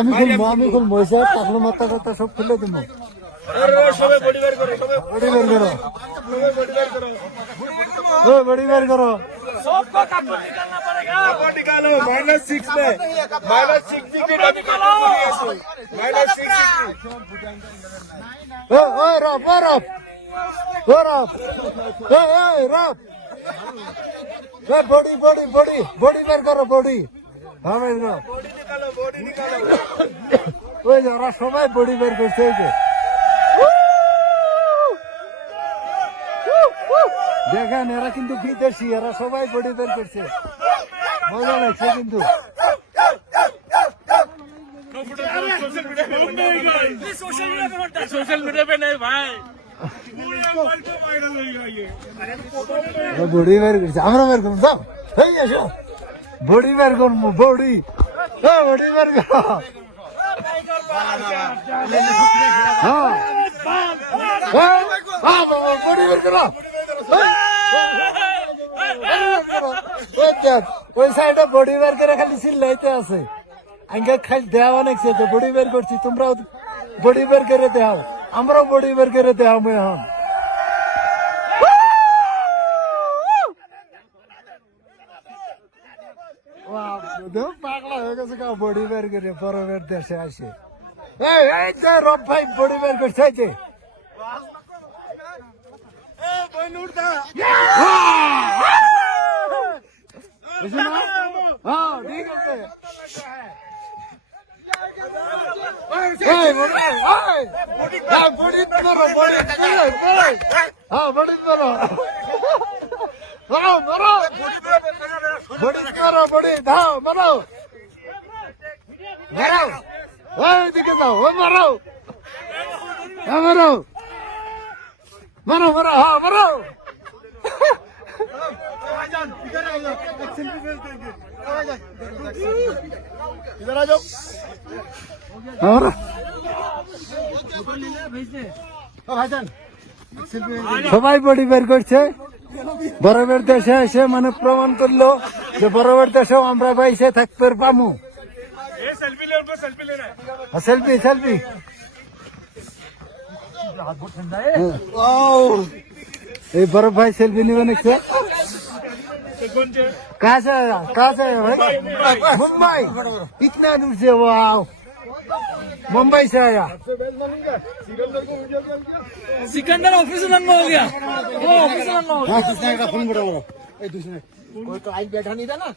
আমি খুলবো টাকলো মাথা কথা সব খুলে দিব। বডি বের করো निकालो -6 में -6 बॉडी बेर करो बॉडी ওই ওরা সবাই বডি বের করছে এই যে দেখেন এরা কিন্তু বিদেশি এরা সবাই বডি বের করছে মজা লাগছে কিন্তু सोशल मीडिया पे नहीं भाई বডি বের করছে আমরা বের করবো যাও এই আসো বডি বের করবো বডি বডি বের করো বডি বের করো ওই সাইডে বডি বের করে খালি চিল্লাইতে আছে আগে খালি দেওয়া অনেক চেয়েছে বডি বের করছি তোমরাও বডি বের করে দেও আমরাও বডি বের করে দেও এখন পাগলা হয়ে গেছে বডি বের করে বরফের দেশে আসে রব ভাই বডি বের করছে যে ঠিক আছে বডি করো বডি করো মারো বডি করো বডি দাও মারো মারো দিকে দাও মারো মারো মারো মারো মারো সবাই বডি বের করছে বরফের দেশে এসে মানে প্রমাণ করলো যে বরফের দেশেও আমরা বাইসে থাকতে পামু সেলফি সেলফি এই বরফ ভাই সেলফी नहीं बने क्या कहाँ से भाई मुंबई इतना दूर से वो आओ मुंबई से आया सिकंदर ऑफिस नंबर हो गया वो ऑफिस नंबर हो गया फोन बड़ा कोई तो आज बैठा नहीं था ना